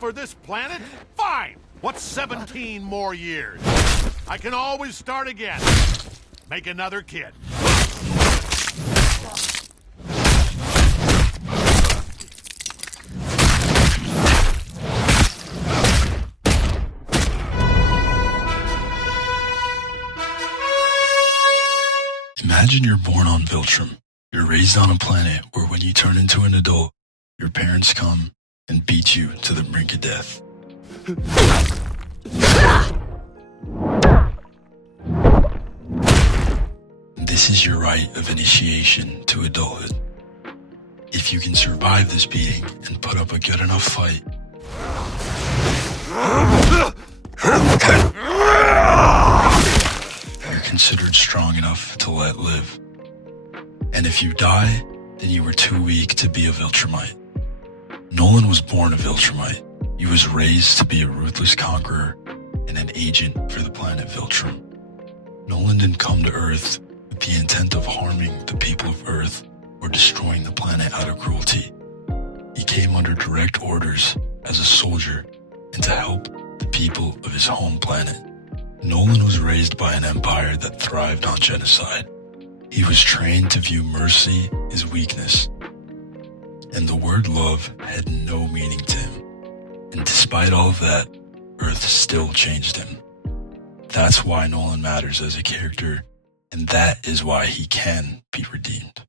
for this planet? Fine! What's 17 more years? I can always start again. Make another kid. Imagine you're born on Viltrum. You're raised on a planet where when you turn into an adult, your parents come and beat you to the brink of death. This is your rite of initiation to adulthood. If you can survive this beating and put up a good enough fight, you're considered strong enough to let live. And if you die, then you were too weak to be a Viltrumite. Nolan was born a Viltrumite. He was raised to be a ruthless conqueror and an agent for the planet Viltrum. Nolan didn't come to Earth with the intent of harming the people of Earth or destroying the planet out of cruelty. He came under direct orders as a soldier and to help the people of his home planet. Nolan was raised by an empire that thrived on genocide. He was trained to view mercy as weakness, and the word love had no meaning to him. And despite all of that, Earth still changed him. That's why Nolan matters as a character, and that is why he can be redeemed.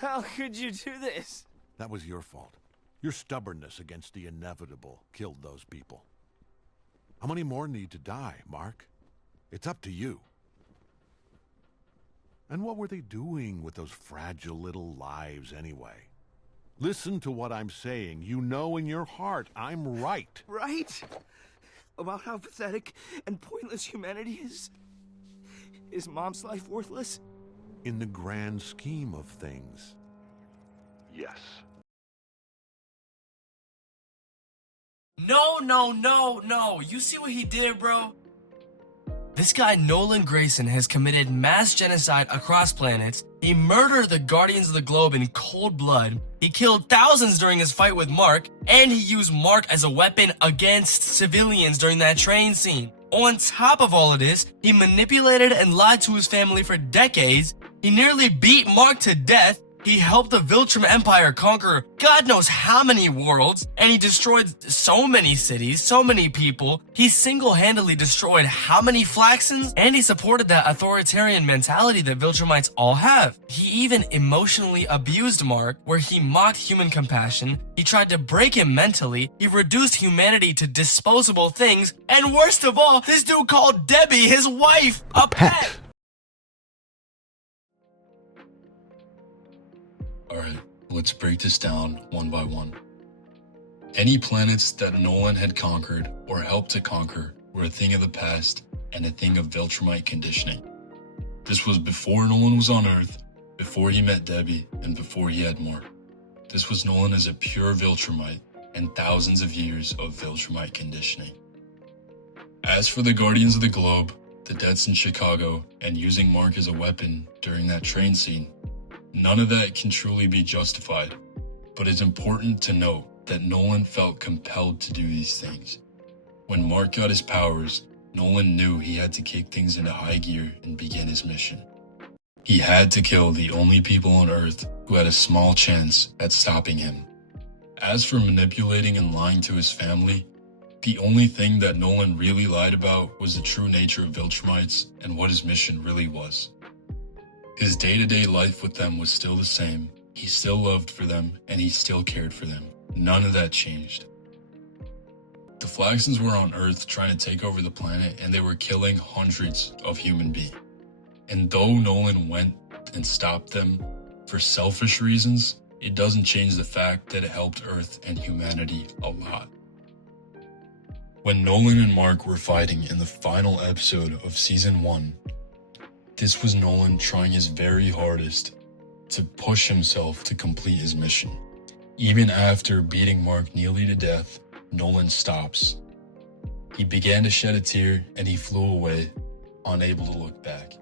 How could you do this? That was your fault. Your stubbornness against the inevitable killed those people. How many more need to die, Mark? It's up to you. And what were they doing with those fragile little lives anyway? Listen to what I'm saying. You know in your heart I'm right. Right? About how pathetic and pointless humanity is? Is Mom's life worthless? In the grand scheme of things, yes. No. You see what he did, bro? This guy, Nolan Grayson, has committed mass genocide across planets. He murdered the Guardians of the Globe in cold blood. He killed thousands during his fight with Mark, and he used Mark as a weapon against civilians during that train scene. On top of all of this, he manipulated and lied to his family for decades. He nearly beat Mark to death. He helped the Viltrum Empire conquer God knows how many worlds, and he destroyed so many cities, so many people. He single-handedly destroyed how many Flaxons, and he supported that authoritarian mentality that Viltrumites all have. He even emotionally abused Mark, where he mocked human compassion. He tried to break him mentally. He reduced humanity to disposable things, and worst of all, this dude called Debbie, his wife, a pet. Alright, let's break this down one by one. Any planets that Nolan had conquered or helped to conquer were a thing of the past and a thing of Viltrumite conditioning. This was before Nolan was on Earth, before he met Debbie, and before he had Mark. This was Nolan as a pure Viltrumite and thousands of years of Viltrumite conditioning. As for the Guardians of the Globe, the deaths in Chicago, and using Mark as a weapon during that train scene, none of that can truly be justified, but it's important to note that Nolan felt compelled to do these things. When Mark got his powers, Nolan knew he had to kick things into high gear and begin his mission. He had to kill the only people on Earth who had a small chance at stopping him. As for manipulating and lying to his family, the only thing that Nolan really lied about was the true nature of Viltrumites and what his mission really was. His day-to-day life with them was still the same. He still loved for them, and he still cared for them. None of that changed. The Flaxons were on Earth trying to take over the planet, and they were killing hundreds of human beings. And though Nolan went and stopped them for selfish reasons, it doesn't change the fact that it helped Earth and humanity a lot. When Nolan and Mark were fighting in the final episode of Season 1, this was Nolan trying his very hardest to push himself to complete his mission. Even after beating Mark nearly to death, Nolan stops. He began to shed a tear and he flew away, unable to look back.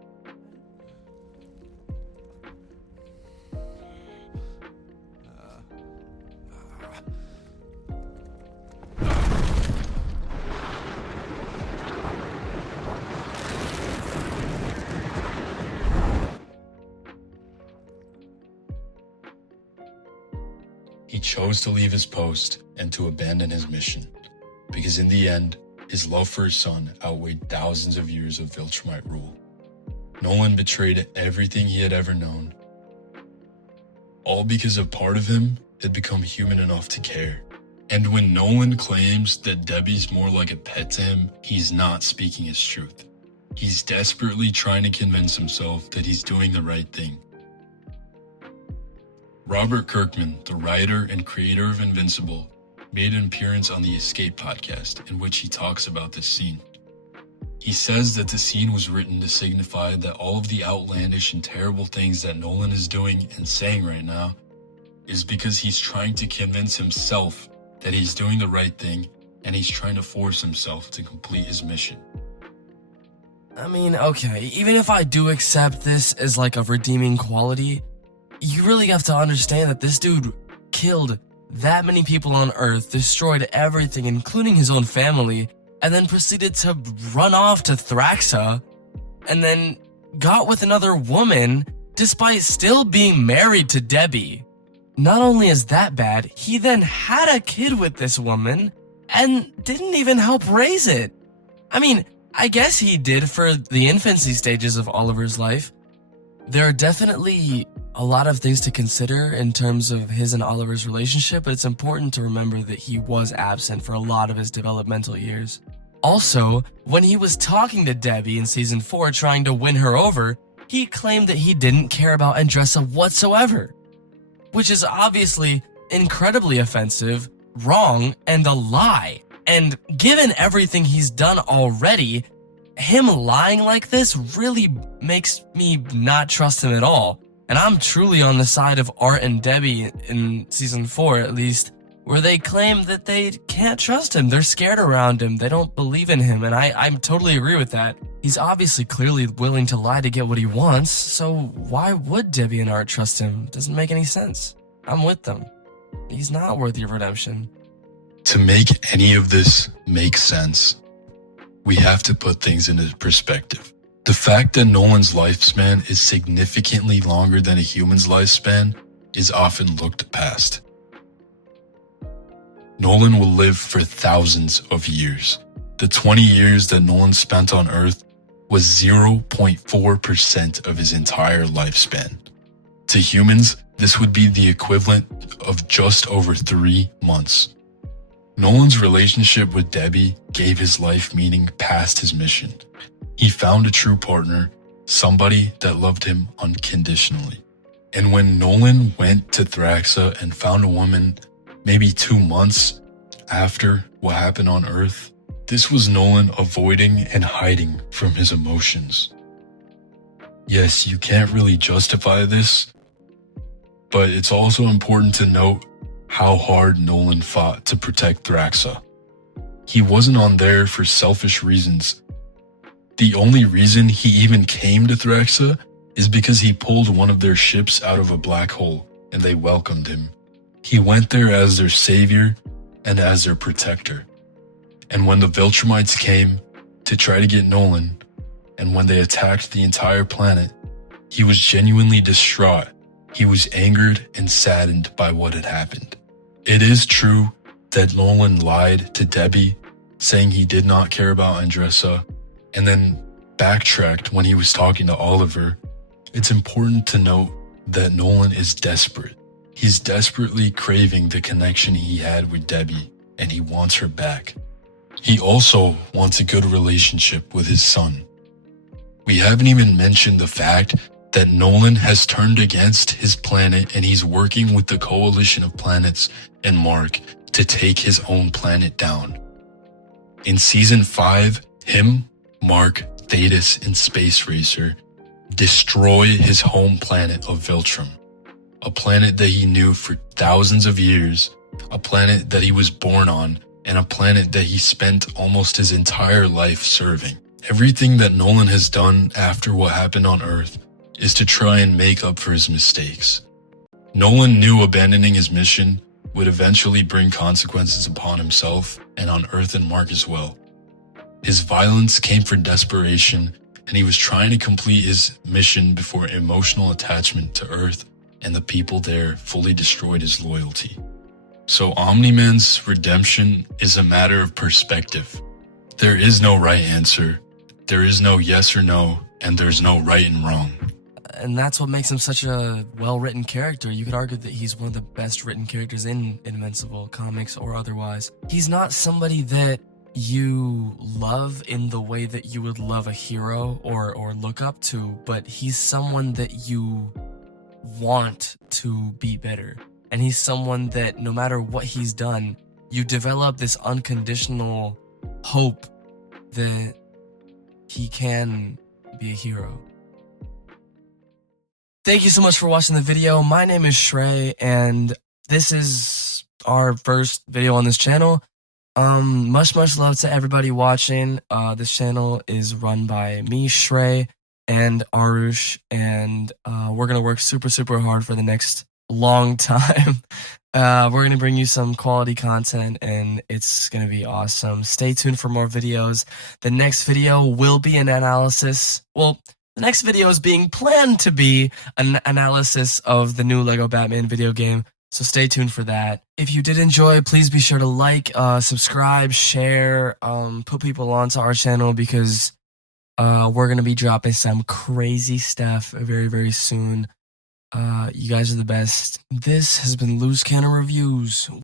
he chose to leave his post and to abandon his mission, because in the end, his love for his son outweighed thousands of years of Viltrumite rule. Nolan betrayed everything he had ever known, all because a part of him had become human enough to care. And when Nolan claims that Debbie's more like a pet to him, he's not speaking his truth. He's desperately trying to convince himself that he's doing the right thing. Robert Kirkman, the writer and creator of Invincible, made an appearance on the Escape podcast in which he talks about this scene. He says that the scene was written to signify that all of the outlandish and terrible things that Nolan is doing and saying right now is because he's trying to convince himself that he's doing the right thing, and he's trying to force himself to complete his mission. I mean, okay, even if I do accept this as like a redeeming quality, you really have to understand that this dude killed that many people on Earth, destroyed everything, including his own family, and then proceeded to run off to Thraxa, and then got with another woman despite still being married to Debbie. Not only is that bad, he then had a kid with this woman and didn't even help raise it. I mean, I guess he did for the infancy stages of Oliver's life. There are definitely a lot of things to consider in terms of his and Oliver's relationship, but it's important to remember that he was absent for a lot of his developmental years. Also, when he was talking to Debbie in season 4 trying to win her over, he claimed that he didn't care about Andressa whatsoever, which is obviously incredibly offensive, wrong, and a lie. And given everything he's done already, him lying like this really makes me not trust him at all. And I'm truly on the side of Art and Debbie in season 4 at least, where they claim that they can't trust him. They're scared around him. They don't believe in him. And I totally agree with that. He's obviously clearly willing to lie to get what he wants. So why would Debbie and Art trust him? Doesn't make any sense. I'm with them. He's not worthy of redemption. To make any of this make sense, we have to put things into perspective. The fact that Nolan's lifespan is significantly longer than a human's lifespan is often looked past. Nolan will live for thousands of years. The 20 years that Nolan spent on Earth was 0.4% of his entire lifespan. To humans, this would be the equivalent of just over 3 months. Nolan's relationship with Debbie gave his life meaning past his mission. He found a true partner, somebody that loved him unconditionally. And when Nolan went to Thraxa and found a woman maybe 2 months after what happened on Earth, this was Nolan avoiding and hiding from his emotions. Yes, you can't really justify this, but it's also important to note how hard Nolan fought to protect Thraxa. He wasn't on there for selfish reasons. The only reason he even came to Thraxa is because he pulled one of their ships out of a black hole and they welcomed him. He went there as their savior and as their protector. And when the Viltrumites came to try to get Nolan, and when they attacked the entire planet, he was genuinely distraught. He was angered and saddened by what had happened. It is true that Nolan lied to Debbie, saying he did not care about Andressa, and then backtracked when he was talking to Oliver. It's important to note that Nolan is desperate. He's desperately craving the connection he had with Debbie, and he wants her back. He also wants a good relationship with his son. We haven't even mentioned the fact that Nolan has turned against his planet and he's working with the coalition of planets and Mark to take his own planet down. In season 5, him, Mark, Thetis, and Space Racer destroy his home planet of Viltrum, a planet that he knew for thousands of years, a planet that he was born on, and a planet that he spent almost his entire life serving. Everything that Nolan has done after what happened on Earth is to try and make up for his mistakes. Nolan knew abandoning his mission would eventually bring consequences upon himself and on Earth and Mark as well. His violence came from desperation, and he was trying to complete his mission before emotional attachment to Earth and the people there fully destroyed his loyalty. So Omni-Man's redemption is a matter of perspective. There is no right answer. There is no yes or no, and there's no right and wrong. And that's what makes him such a well-written character. You could argue that he's one of the best written characters in Invincible, comics or otherwise. He's not somebody that you love in the way that you would love a hero or look up to, but he's someone that you want to be better. And he's someone that no matter what he's done, you develop this unconditional hope that he can be a hero. Thank you so much for watching the video. My name is Shrey, and this is our first video on this channel. Much love to everybody watching. This channel is run by me, Shrey, and Arush, and we're gonna work super hard for the next long time. We're gonna bring you some quality content, and it's gonna be awesome. Stay tuned for more videos. The next video will be an analysis. Well, the next video is being planned to be an analysis of the new Lego Batman video game, so stay tuned for that. If you did enjoy, please be sure to like, subscribe, share, put people onto our channel, because we're going to be dropping some crazy stuff very soon. You guys are the best. This has been Loose Cannon Reviews.